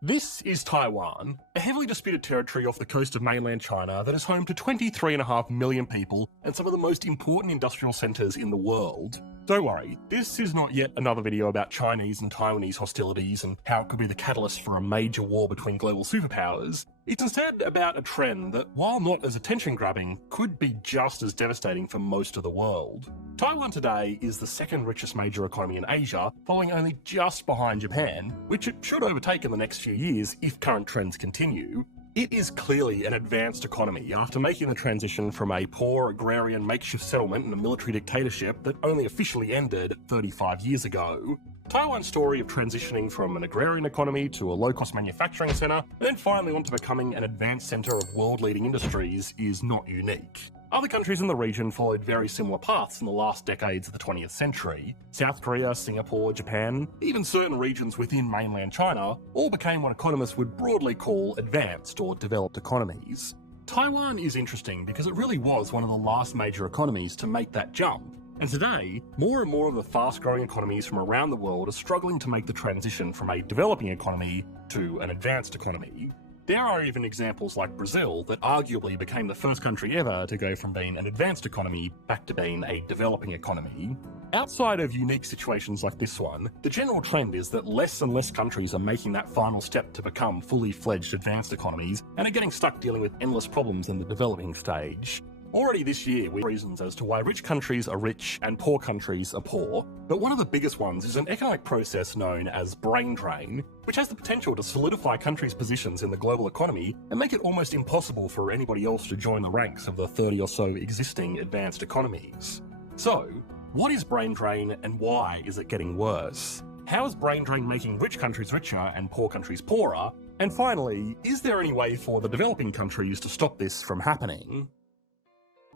This is Taiwan, a heavily disputed territory off the coast of mainland China that is home to 23.5 million people and some of the most important industrial centres in the world. Don't worry, this is not yet another video about Chinese and Taiwanese hostilities and how it could be the catalyst for a major war between global superpowers. It's instead about a trend that, while not as attention-grabbing, could be just as devastating for most of the world. Taiwan today is the second richest major economy in Asia, following only just behind Japan, which it should overtake in the next few years if current trends continue. It is clearly an advanced economy after making the transition from a poor agrarian makeshift settlement and a military dictatorship that only officially ended 35 years ago. Taiwan's story of transitioning from an agrarian economy to a low-cost manufacturing centre, and then finally on to becoming an advanced centre of world-leading industries is not unique. Other countries in the region followed very similar paths in the last decades of the 20th century. South Korea, Singapore, Japan, even certain regions within mainland China, all became what economists would broadly call advanced or developed economies. Taiwan is interesting because it really was one of the last major economies to make that jump. And today, more and more of the fast-growing economies from around the world are struggling to make the transition from a developing economy to an advanced economy. There are even examples like Brazil that arguably became the first country ever to go from being an advanced economy back to being a developing economy. Outside of unique situations like this one, the general trend is that less and less countries are making that final step to become fully fledged advanced economies and are getting stuck dealing with endless problems in the developing stage. Already this year, we have reasons as to why rich countries are rich and poor countries are poor, but one of the biggest ones is an economic process known as brain drain, which has the potential to solidify countries' positions in the global economy and make it almost impossible for anybody else to join the ranks of the 30 or so existing advanced economies. So, what is brain drain and why is it getting worse? How is brain drain making rich countries richer and poor countries poorer? And finally, is there any way for the developing countries to stop this from happening?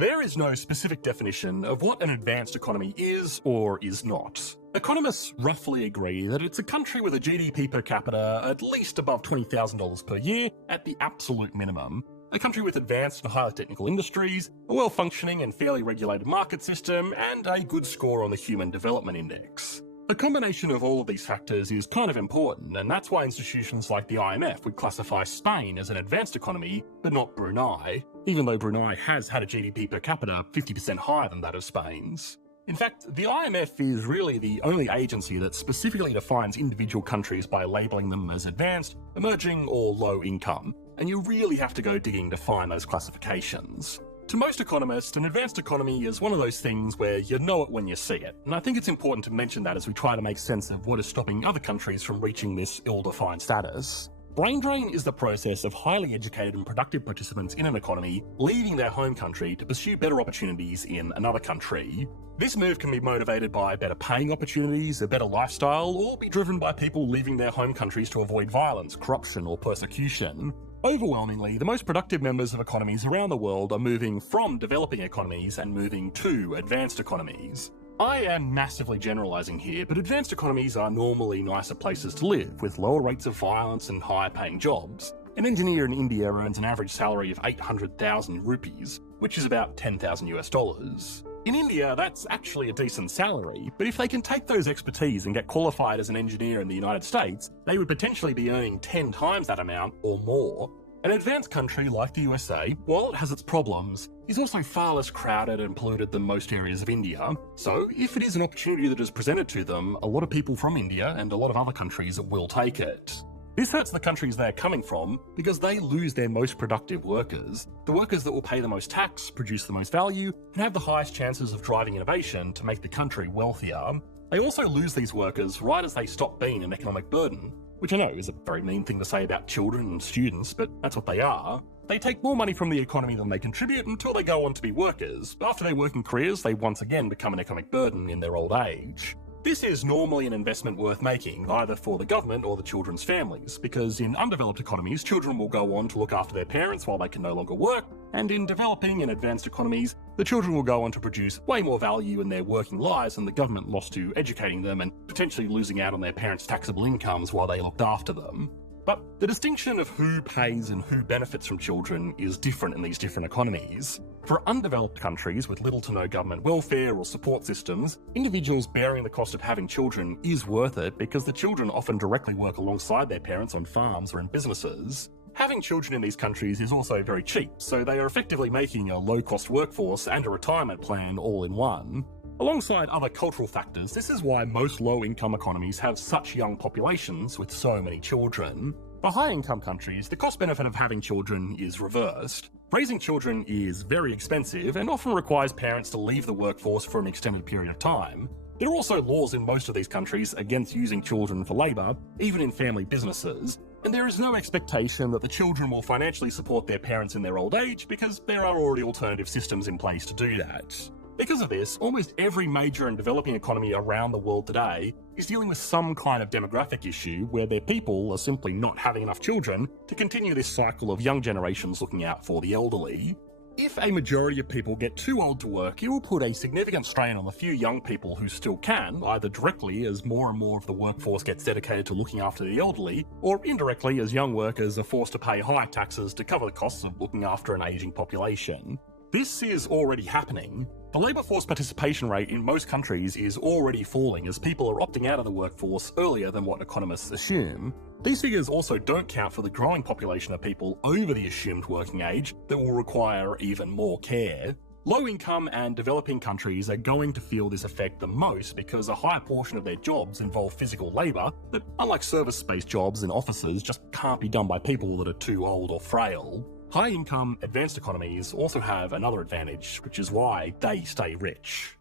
There is no specific definition of what an advanced economy is or is not. Economists roughly agree that it's a country with a GDP per capita at least above $20,000 per year at the absolute minimum, a country with advanced and highly technical industries, a well-functioning and fairly regulated market system, and a good score on the Human Development Index. A combination of all of these factors is kind of important, and that's why institutions like the IMF would classify Spain as an advanced economy, but not Brunei, even though Brunei has had a GDP per capita 50% higher than that of Spain's. In fact, the IMF is really the only agency that specifically defines individual countries by labelling them as advanced, emerging, or low income, and you really have to go digging to find those classifications. To most economists, an advanced economy is one of those things where you know it when you see it, and I think it's important to mention that as we try to make sense of what is stopping other countries from reaching this ill-defined status. Brain drain is the process of highly educated and productive participants in an economy leaving their home country to pursue better opportunities in another country. This move can be motivated by better paying opportunities, a better lifestyle, or be driven by people leaving their home countries to avoid violence, corruption, or persecution. Overwhelmingly, the most productive members of economies around the world are moving from developing economies and moving to advanced economies. I am massively generalising here, but advanced economies are normally nicer places to live, with lower rates of violence and higher paying jobs. An engineer in India earns an average salary of 800,000 rupees, which is about $10,000. In India, that's actually a decent salary, but if they can take those expertise and get qualified as an engineer in the United States, they would potentially be earning 10 times that amount or more. An advanced country like the USA, while it has its problems, is also far less crowded and polluted than most areas of India. So, if it is an opportunity that is presented to them, a lot of people from India and a lot of other countries will take it. This hurts the countries they're coming from because they lose their most productive workers, the workers that will pay the most tax, produce the most value, and have the highest chances of driving innovation to make the country wealthier. They also lose these workers right as they stop being an economic burden, which I know is a very mean thing to say about children and students, but that's what they are. They take more money from the economy than they contribute until they go on to be workers. After their working careers, they once again become an economic burden in their old age. This is normally an investment worth making, either for the government or the children's families, because in undeveloped economies, children will go on to look after their parents while they can no longer work, and in developing and advanced economies, the children will go on to produce way more value in their working lives than the government lost to educating them and potentially losing out on their parents' taxable incomes while they looked after them. But the distinction of who pays and who benefits from children is different in these different economies. For undeveloped countries with little to no government welfare or support systems, individuals bearing the cost of having children is worth it because the children often directly work alongside their parents on farms or in businesses. Having children in these countries is also very cheap, so they are effectively making a low-cost workforce and a retirement plan all in one. Alongside other cultural factors, this is why most low-income economies have such young populations with so many children. For high-income countries, the cost-benefit of having children is reversed. Raising children is very expensive and often requires parents to leave the workforce for an extended period of time. There are also laws in most of these countries against using children for labour, even in family businesses, and there is no expectation that the children will financially support their parents in their old age because there are already alternative systems in place to do that. Because of this, almost every major and developing economy around the world today is dealing with some kind of demographic issue where their people are simply not having enough children to continue this cycle of young generations looking out for the elderly. If a majority of people get too old to work, it will put a significant strain on the few young people who still can, either directly as more and more of the workforce gets dedicated to looking after the elderly, or indirectly as young workers are forced to pay high taxes to cover the costs of looking after an ageing population. This is already happening. The labour force participation rate in most countries is already falling as people are opting out of the workforce earlier than what economists assume. These figures also don't count for the growing population of people over the assumed working age that will require even more care. Low-income and developing countries are going to feel this effect the most because a higher portion of their jobs involve physical labour that, unlike service-based jobs in offices, just can't be done by people that are too old or frail. High-income, advanced economies also have another advantage, which is why they stay rich.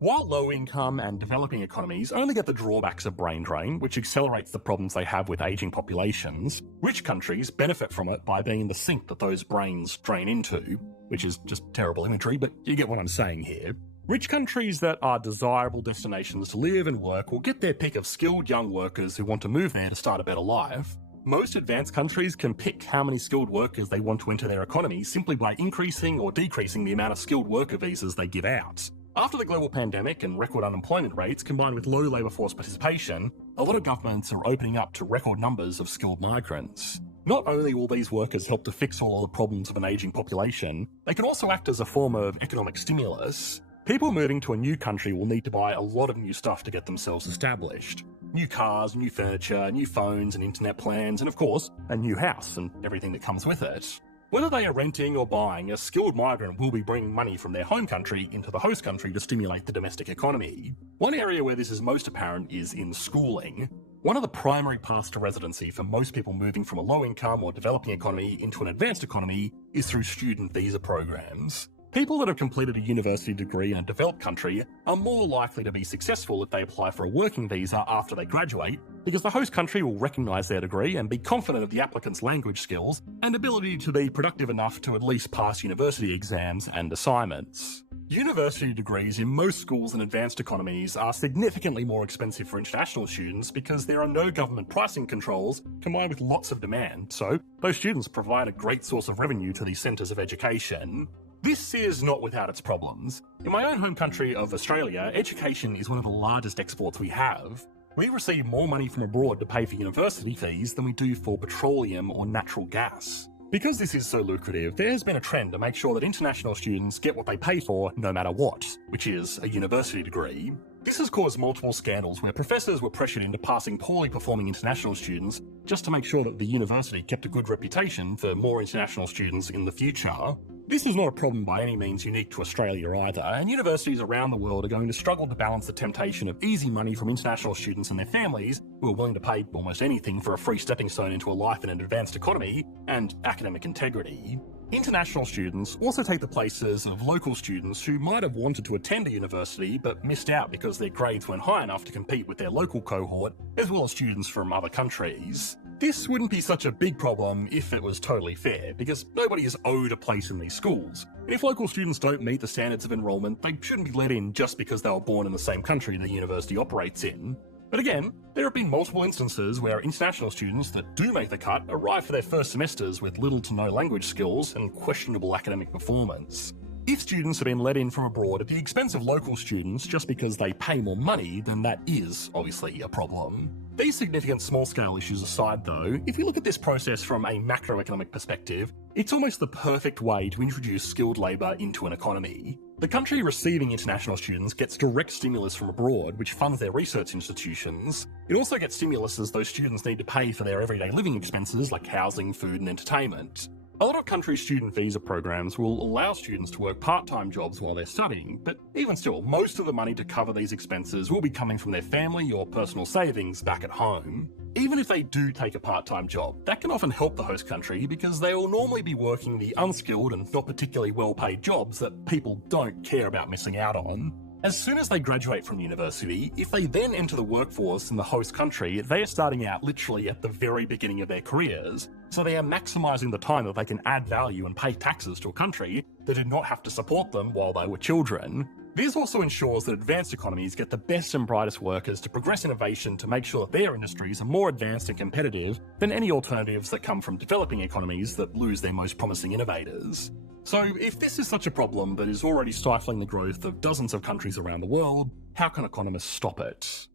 While low-income and developing economies only get the drawbacks of brain drain, which accelerates the problems they have with ageing populations, rich countries benefit from it by being the sink that those brains drain into, which is just terrible imagery, but you get what I'm saying here. Rich countries that are desirable destinations to live and work will get their pick of skilled young workers who want to move there to start a better life. Most advanced countries can pick how many skilled workers they want to enter their economy simply by increasing or decreasing the amount of skilled worker visas they give out. After the global pandemic and record unemployment rates combined with low labour force participation, a lot of governments are opening up to record numbers of skilled migrants. Not only will these workers help to fix all of the problems of an ageing population, they can also act as a form of economic stimulus. People moving to a new country will need to buy a lot of new stuff to get themselves established. New cars, new furniture, new phones and internet plans, and of course, a new house and everything that comes with it. Whether they are renting or buying, a skilled migrant will be bringing money from their home country into the host country to stimulate the domestic economy. One area where this is most apparent is in schooling. One of the primary paths to residency for most people moving from a low-income or developing economy into an advanced economy is through student visa programs. People that have completed a university degree in a developed country are more likely to be successful if they apply for a working visa after they graduate, because the host country will recognise their degree and be confident of the applicant's language skills and ability to be productive enough to at least pass university exams and assignments. University degrees in most schools in advanced economies are significantly more expensive for international students because there are no government pricing controls combined with lots of demand, so those students provide a great source of revenue to these centres of education. This is not without its problems. In my own home country of Australia, education is one of the largest exports we have. We receive more money from abroad to pay for university fees than we do for petroleum or natural gas. Because this is so lucrative, there has been a trend to make sure that international students get what they pay for no matter what, which is a university degree. This has caused multiple scandals where professors were pressured into passing poorly performing international students just to make sure that the university kept a good reputation for more international students in the future. This is not a problem by any means unique to Australia either, and universities around the world are going to struggle to balance the temptation of easy money from international students and their families, who are willing to pay almost anything for a free stepping stone into a life in an advanced economy, and academic integrity. International students also take the places of local students who might have wanted to attend a university but missed out because their grades weren't high enough to compete with their local cohort, as well as students from other countries. This wouldn't be such a big problem if it was totally fair, because nobody is owed a place in these schools. And if local students don't meet the standards of enrolment, they shouldn't be let in just because they were born in the same country the university operates in. But again, there have been multiple instances where international students that do make the cut arrive for their first semesters with little to no language skills and questionable academic performance. If students have been let in from abroad at the expense of local students just because they pay more money, then that is obviously a problem. These significant small-scale issues aside though, if we look at this process from a macroeconomic perspective, it's almost the perfect way to introduce skilled labour into an economy. The country receiving international students gets direct stimulus from abroad, which funds their research institutions. It also gets stimulus as those students need to pay for their everyday living expenses like housing, food and entertainment. A lot of countries' student visa programs will allow students to work part-time jobs while they're studying, but even still, most of the money to cover these expenses will be coming from their family or personal savings back at home. Even if they do take a part-time job, that can often help the host country because they will normally be working the unskilled and not particularly well-paid jobs that people don't care about missing out on. As soon as they graduate from university, if they then enter the workforce in the host country, they are starting out literally at the very beginning of their careers, so they are maximising the time that they can add value and pay taxes to a country that did not have to support them while they were children. This also ensures that advanced economies get the best and brightest workers to progress innovation to make sure that their industries are more advanced and competitive than any alternatives that come from developing economies that lose their most promising innovators. So if this is such a problem that is already stifling the growth of dozens of countries around the world, how can economists stop it?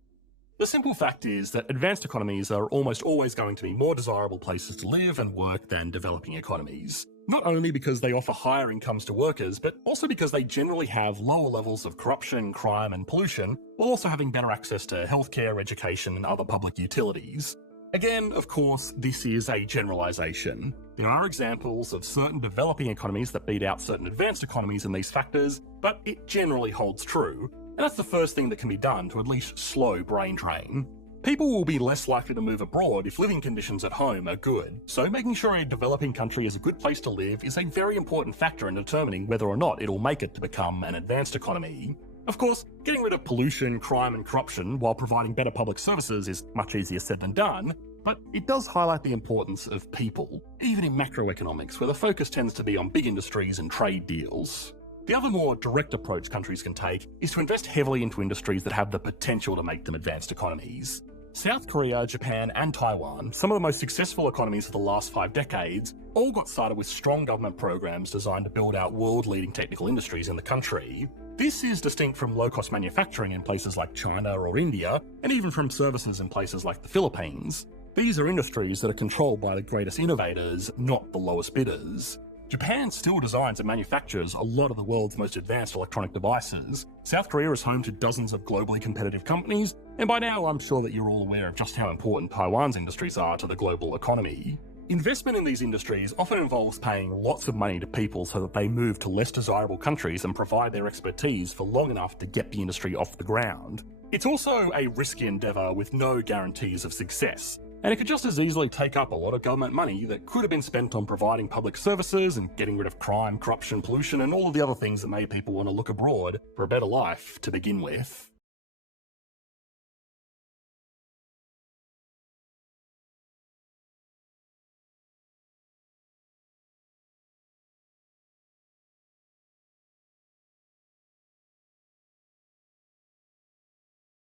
The simple fact is that advanced economies are almost always going to be more desirable places to live and work than developing economies. Not only because they offer higher incomes to workers, but also because they generally have lower levels of corruption, crime and pollution, while also having better access to healthcare, education and other public utilities. Again, of course, this is a generalisation. There are examples of certain developing economies that beat out certain advanced economies in these factors, but it generally holds true, and that's the first thing that can be done to at least slow brain drain. People will be less likely to move abroad if living conditions at home are good, so making sure a developing country is a good place to live is a very important factor in determining whether or not it'll make it to become an advanced economy. Of course, getting rid of pollution, crime and corruption while providing better public services is much easier said than done, but it does highlight the importance of people, even in macroeconomics, where the focus tends to be on big industries and trade deals. The other more direct approach countries can take is to invest heavily into industries that have the potential to make them advanced economies. South Korea, Japan and Taiwan, some of the most successful economies of the last 5 decades, all got started with strong government programs designed to build out world-leading technical industries in the country. This is distinct from low-cost manufacturing in places like China or India, and even from services in places like the Philippines. These are industries that are controlled by the greatest innovators, not the lowest bidders. Japan still designs and manufactures a lot of the world's most advanced electronic devices. South Korea is home to dozens of globally competitive companies, and by now I'm sure that you're all aware of just how important Taiwan's industries are to the global economy. Investment in these industries often involves paying lots of money to people so that they move to less desirable countries and provide their expertise for long enough to get the industry off the ground. It's also a risky endeavour with no guarantees of success, and it could just as easily take up a lot of government money that could have been spent on providing public services and getting rid of crime, corruption, pollution and all of the other things that made people want to look abroad for a better life to begin with.